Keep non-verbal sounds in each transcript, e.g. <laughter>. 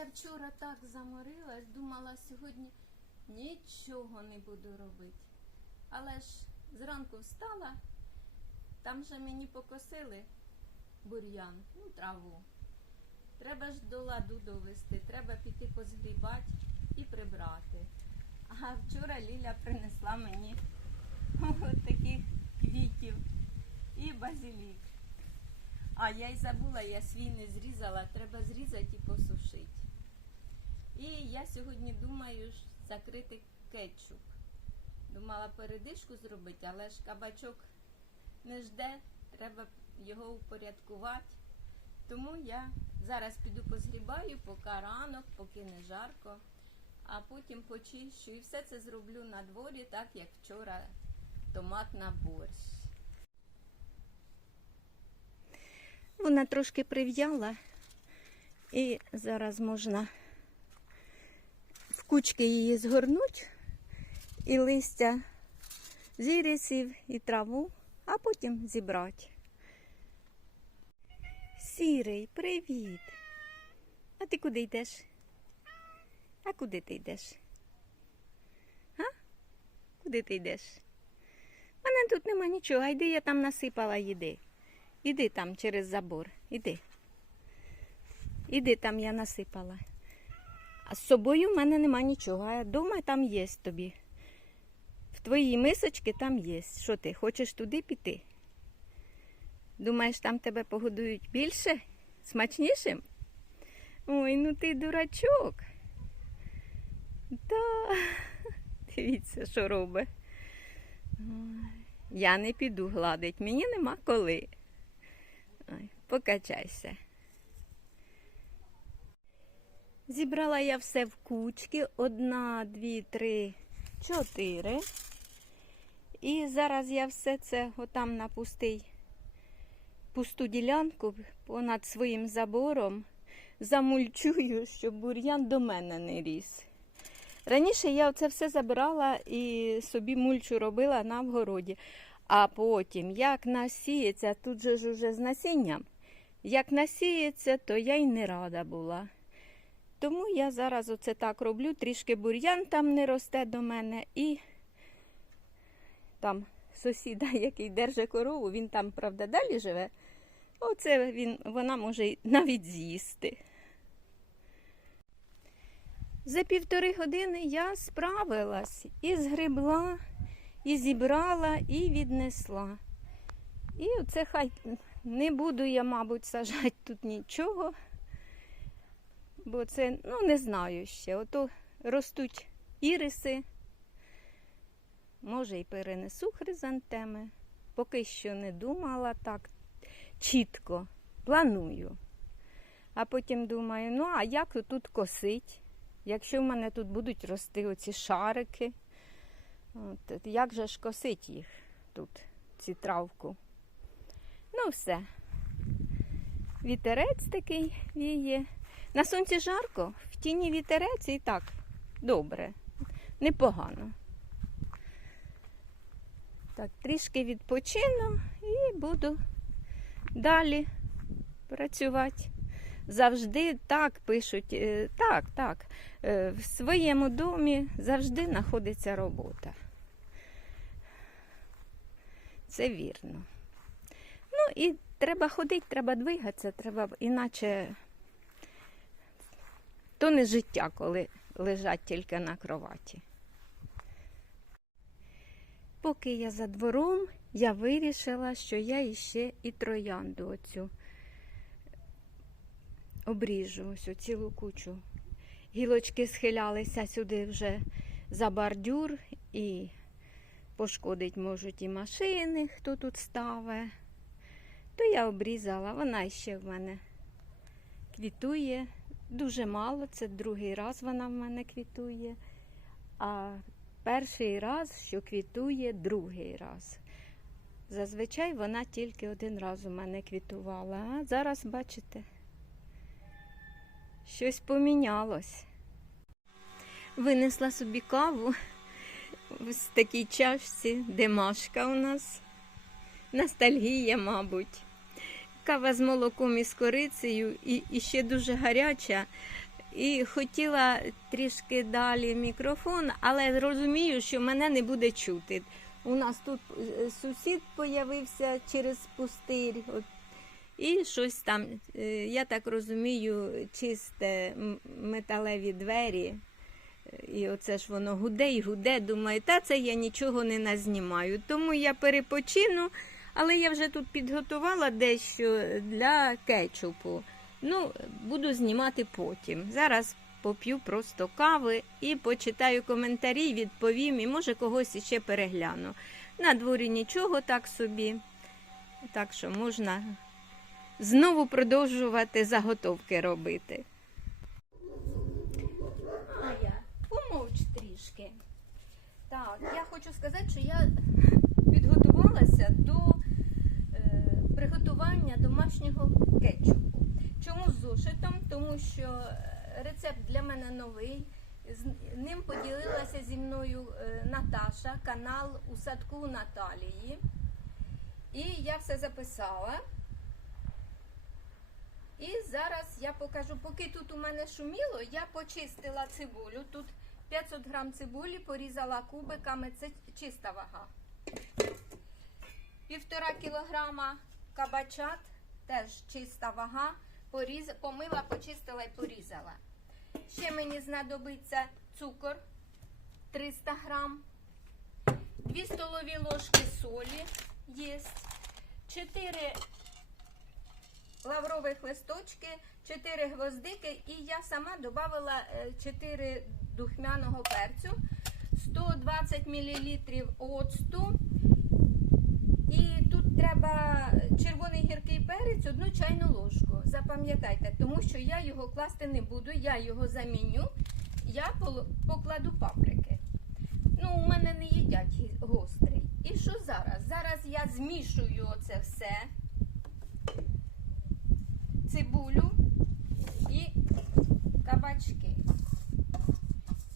я вчора так заморилась, думала, сьогодні нічого не буду робити. Але ж зранку встала, там же мені покосили бур'ян, ну, траву. Треба ж до ладу довести, треба піти позгрібати і прибрати. А вчора Ліля принесла мені от таких квітів і базилік. А я й забула, я свій не зрізала, треба зрізати я сьогодні думаю закрити кетчуп. Думала передишку зробити, але ж кабачок не жде, треба його упорядкувати. Тому я зараз піду позгрібаю, поки ранок, поки не жарко, а потім почищу. І все це зроблю на дворі, так як вчора томат на борщ. Вона трошки прив'яла, і зараз можна кучки її згорнути, і листя з і траву, а потім зібрати. Сірий, привіт. А ти куди йдеш? А куди ти йдеш? А? Куди ти йдеш? У мене тут нема нічого, а йди я там насипала їди. Іди там через забор, іди. Іди там я насипала. А з собою в мене нема нічого, а вдома там є тобі. В твоїй мисочці там є. Що ти, хочеш туди піти? Думаєш, там тебе погодують більше? Смачнішим? Ой, ну ти дурачок. Та, <laughs> дивіться, що робить. Я не піду гладить, мені нема коли. Ой, покачайся. Зібрала я все в кучки. Одна, дві, три, чотири. І зараз я все це отам на пустий, пусту ділянку понад своїм забором замульчую, щоб бур'ян до мене не ріс. Раніше я це все забирала і собі мульчу робила на вгороді. А потім, як насіється, тут же ж уже з насінням, як насіється, то я й не рада була. Тому я зараз оце так роблю, трішки бур'ян там не росте до мене і там сусіда, <laughs> який держить корову, він там, правда, далі живе. Оце він, вона може навіть з'їсти. За півтори години я справилась і згребла, і зібрала, і віднесла. І оце хай не буду я, мабуть, сажати тут нічого, бо це, ну, не знаю ще. Ото ростуть іриси, може, і перенесу хризантеми. Поки що не думала так чітко, планую. А потім думаю, ну а як тут косить? Якщо в мене тут будуть рости оці шарики, от, як же ж косить їх тут, ці травку? Ну, все. Вітерець такий віє. На сонці жарко, в тіні вітерець і так добре, непогано. Так, трішки відпочину і буду далі працювати. Завжди так пишуть, е, так, так, е, в своєму домі завжди знаходиться робота. Це вірно. Ну і треба ходити, треба двигатися, треба, іначе то не життя, коли лежать тільки на кроваті. Поки я за двором, я вирішила, що я іще і троянду оцю обріжу ось цілу кучу. Гілочки схилялися сюди вже за бордюр і пошкодить можуть і машини, хто тут ставить. То я обрізала, вона ще в мене квітує. Дуже мало, це другий раз вона в мене квітує. А перший раз, що квітує, другий раз. Зазвичай вона тільки один раз у мене квітувала. А зараз, бачите, щось помінялось. Винесла собі каву в такій чашці, де у нас. Ностальгія, мабуть. Кава з молоком і з корицею, і, і ще дуже гаряча. і хотіла трішки далі мікрофон, але розумію, що мене не буде чути. У нас тут е, сусід появився через пустир. От, і щось там, е, я так розумію, чисте металеві двері. Е, І оце ж воно гуде і гуде. Думаю, та це я нічого не назнімаю. Тому я перепочину, але я вже тут підготувала дещо для кетчупу. Ну, буду знімати потім. Зараз поп'ю просто кави і почитаю коментарі, відповім, і може когось іще перегляну. На дворі нічого так собі. Так що можна знову продовжувати заготовки робити. Ая, помовч трішки. Так, я хочу сказати, що я підготувалася до приготування домашнього кетчупу. Чому з зошитом? Тому що е, рецепт для мене новий. З ним поділилася зі мною е, Наташа, канал у садку Наталії. І я все записала. І зараз я покажу, поки тут у мене шуміло, я почистила цибулю. Тут 500 грам цибулі порізала кубиками, це чиста вага. Півтора кілограма кабачат, теж чиста вага. Поріз... Помила, почистила і порізала. Ще мені знадобиться цукор 300 грам, 2 столові ложки солі є, 4 лаврових листочки, 4 гвоздики і я сама додала 4 духмяного перцю, 120 мл оцту. Треба червоний гіркий перець, одну чайну ложку. Запам'ятайте, тому що я його класти не буду, я його заміню, я покладу паприки. Ну, у мене не їдять гострий. І що зараз? Зараз я змішую оце все цибулю і кабачки.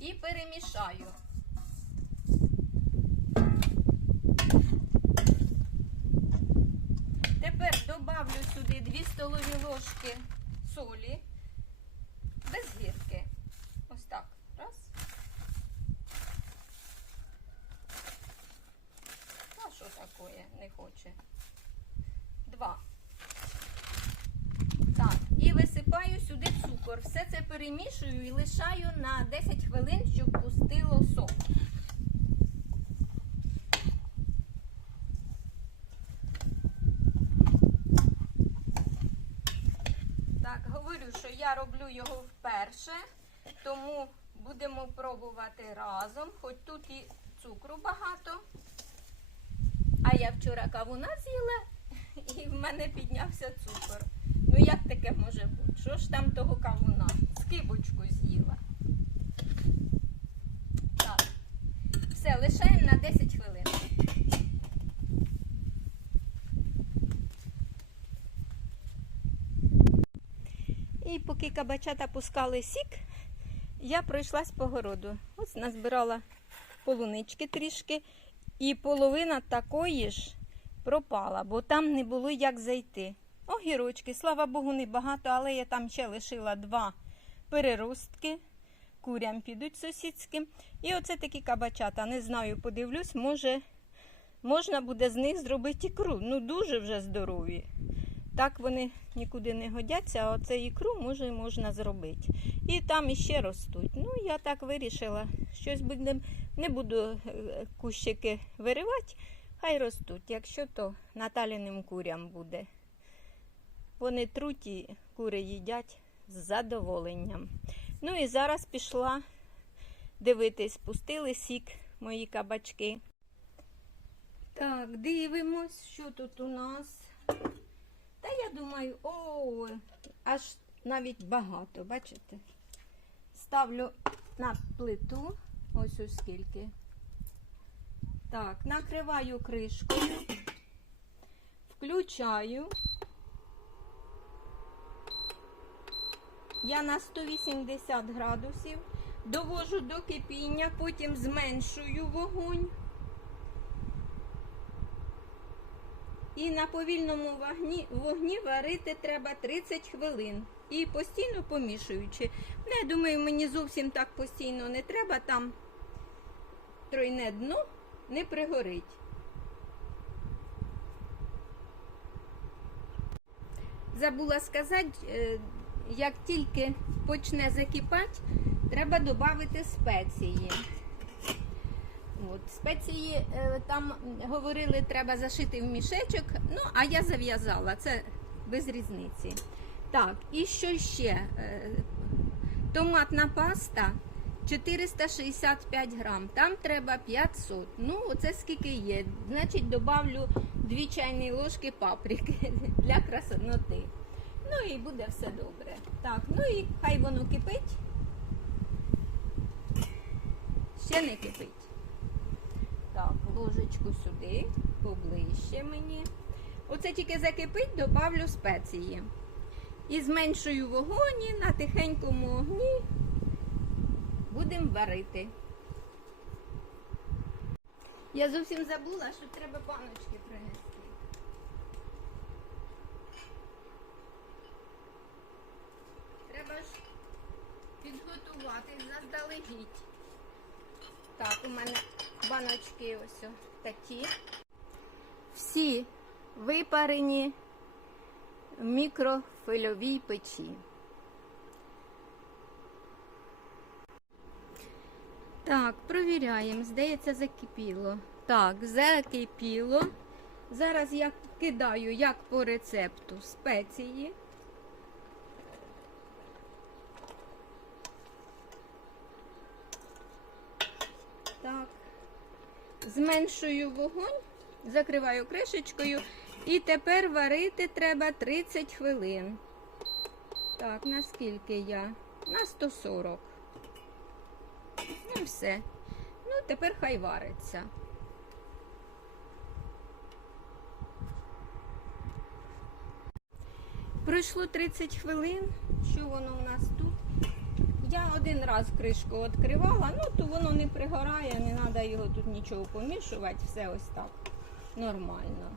І перемішаю. Добавлю сюди 2 столові ложки солі без гірки. Ось так. Раз. А що таке? Не хоче. Два. Так, і висипаю сюди цукор. Все це перемішую і лишаю на 10 хвилин, щоб пустило сок. Так, говорю, що я роблю його вперше, тому будемо пробувати разом, хоч тут і цукру багато. А я вчора кавуна з'їла і в мене піднявся цукор. Ну як таке може бути? Що ж там того кавуна? Скибочку з'їла. Так. Все, лишаємо на 10 хвилин. І поки кабачата пускали сік, я пройшлась по городу. Ось назбирала полунички трішки, і половина такої ж пропала, бо там не було як зайти. Огірочки, слава Богу, небагато, але я там ще лишила два переростки. Курям підуть сусідським. І оце такі кабачата. Не знаю, подивлюсь, може можна буде з них зробити ікру. Ну, дуже вже здорові. Так вони нікуди не годяться, а оце ікру може можна зробити. І там іще ростуть. Ну, я так вирішила. Щось буде, не буду е, кущики виривати, хай ростуть. Якщо то Наталіним курям буде. Вони труть і кури їдять з задоволенням. Ну і зараз пішла дивитись, пустили сік мої кабачки. Так, дивимось, що тут у нас. Я думаю, о, аж навіть багато, бачите? Ставлю на плиту, ось ось скільки. Так, накриваю кришкою, включаю. Я на 180 градусів довожу до кипіння, потім зменшую вогонь. І на повільному вогні, вогні варити треба 30 хвилин. і постійно помішуючи. Ну, я думаю, мені зовсім так постійно не треба, там тройне дно не пригорить. Забула сказати, е, як тільки почне закипати, треба додати спеції. От, спеції е, там говорили, треба зашити в мішечок. Ну, а я зав'язала, це без різниці. Так, і що ще? Е, Томатна паста 465 грам, там треба 500. Ну, оце скільки є. Значить, добавлю 2 чайні ложки паприки <laughs> для красоти. Ну і буде все добре. Так, ну і хай воно кипить. Ще не кипить. Ложечку сюди, поближче мені. Оце тільки закипить, добавлю спеції. І зменшую вогонь і на тихенькому огні будемо варити. Я зовсім забула, що треба баночки принести. Треба ж підготувати заздалегідь. Так, у мене баночки ось такі. Всі випарені в мікрофильовій печі. Так, провіряємо. Здається, закипіло. Так, закипіло. Зараз я кидаю, як по рецепту, спеції. Так. Зменшую вогонь, закриваю кришечкою. І тепер варити треба 30 хвилин. Так, наскільки я? На 140. Ну, все. Ну, тепер хай вариться. Пройшло 30 хвилин. Що воно у нас тут? Я один раз кришку відкривала, ну то воно не пригорає, не треба його тут нічого помішувати, все ось так нормально.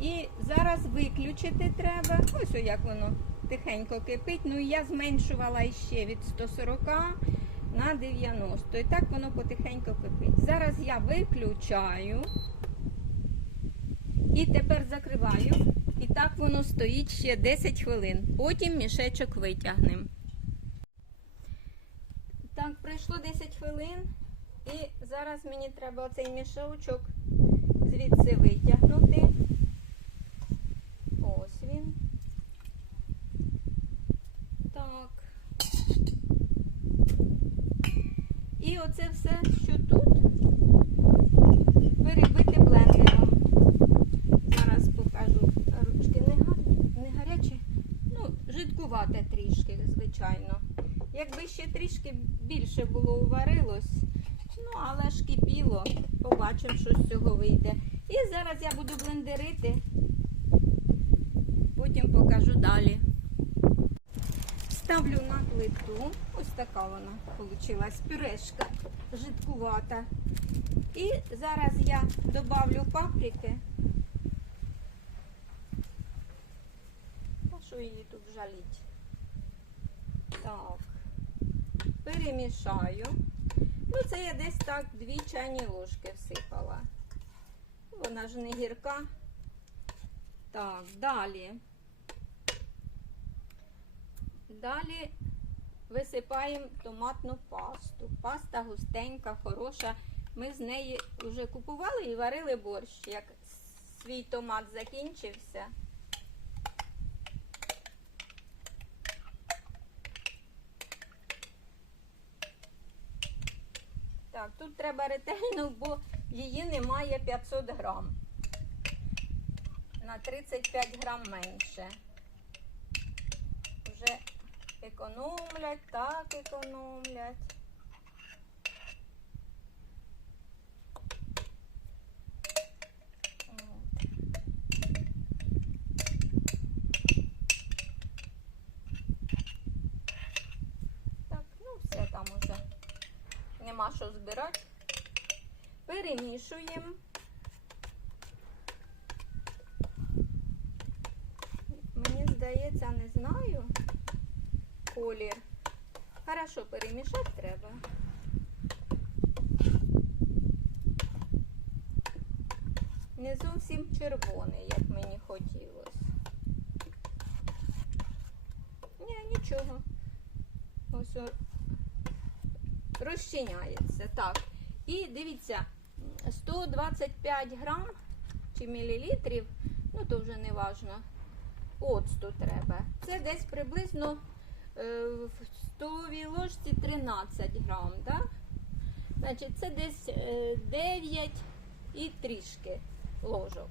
І зараз виключити треба. Ось як воно тихенько кипить. Ну я зменшувала іще від 140 на 90. І так воно потихеньку кипить. Зараз я виключаю і тепер закриваю. І так воно стоїть ще 10 хвилин. Потім мішечок витягнемо. Так, пройшло 10 хвилин. І зараз мені треба оцей мішочок звідси витягнути. Ось він. Так. І оце все, що тут, перебити блендером. Зараз покажу. Ручки не гарні, не гарячі. Ну, жидкувате трішки, звичайно. Якби ще трішки більше було уварилось, ну, але ж кипіло, побачимо, що з цього вийде. І зараз я буду блендерити, потім покажу далі. Ставлю на плиту, ось така вона вийшла, пюрешка жидкувата. І зараз я добавлю паприки. А що її тут жаліть? Так, перемішаю. Ну, це я десь так дві чайні ложки всипала. Вона ж не гірка. Так, далі. Далі висипаємо томатну пасту. Паста густенька, хороша. Ми з неї вже купували і варили борщ. Як свій томат закінчився. Так, тут треба ретельно, бо її немає 500 грам. На 35 грам менше. Вже економлять, так економлять. От. Так, ну все там уже нема що збирати. Перемішуємо. Мені здається, не знаю. колір. Хорошо перемішати треба. Не зовсім червоний, як мені хотілося. Ні, нічого. Ось розчиняється. Так. І дивіться, 125 грам чи мілілітрів, ну то вже не важно. Оцту треба. Це десь приблизно е, в столовій ложці 13 грам, так? Значить, це десь е, 9 і трішки ложок.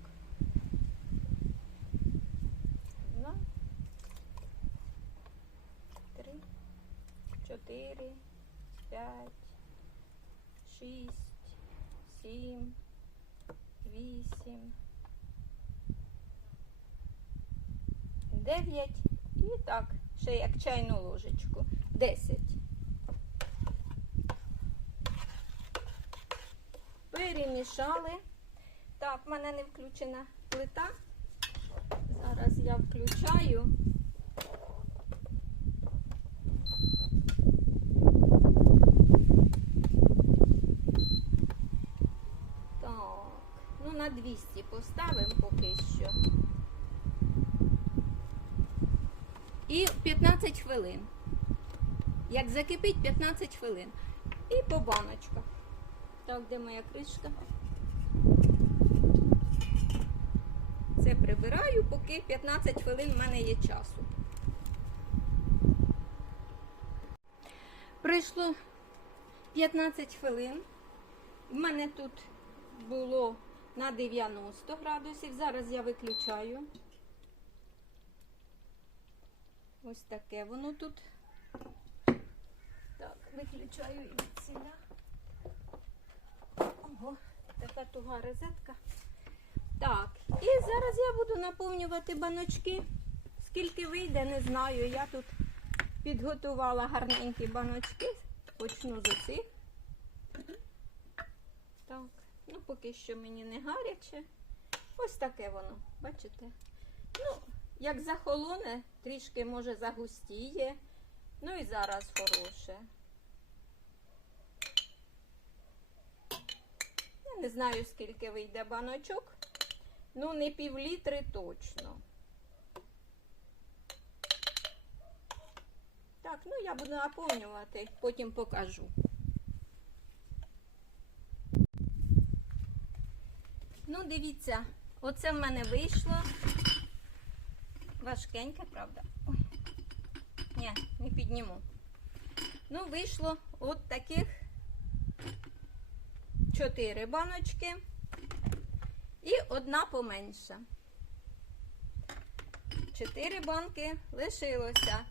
Три, чотири, п'ять, шість, сім, вісім, дев'ять і так, ще як чайну ложечку. Десять. Перемішали. Так, в мене не включена плита. Зараз я включаю. Так, ну на 200 поставимо поки що. І 15 хвилин. Як закипить 15 хвилин. І по баночках. Так, де моя кришка? Це прибираю, поки 15 хвилин в мене є часу. Пройшло 15 хвилин. В мене тут було на 90 градусів. Зараз я виключаю. Ось таке воно тут. Так, виключаю і від. Ого, така туга розетка. Так, і зараз я буду наповнювати баночки. Скільки вийде, не знаю. Я тут підготувала гарненькі баночки. Почну з оцих. Так, ну поки що мені не гаряче. Ось таке воно, бачите? Ну, як захолоне, трішки може загустіє. Ну і зараз хороше. Я не знаю, скільки вийде баночок. Ну, не пів літри точно. Так, ну я буду наповнювати, потім покажу. Ну, дивіться, оце в мене вийшло. Важкеньке, правда? Ой. Ні, не підніму. Ну, вийшло от таких чотири баночки і одна поменша. Чотири банки лишилося.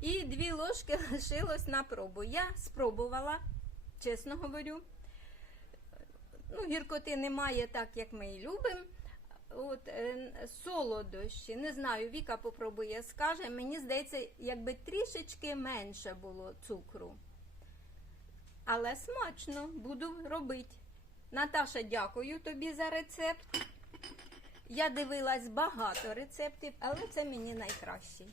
І дві ложки <laughs> лишилось на пробу. Я спробувала, чесно говорю. Ну, гіркоти немає так, як ми і любимо. От, е, солодощі, не знаю, Віка попробує, скаже. Мені здається, якби трішечки менше було цукру. Але смачно буду робити. Наташа, дякую тобі за рецепт. Я дивилась багато рецептів, але це мені найкращий.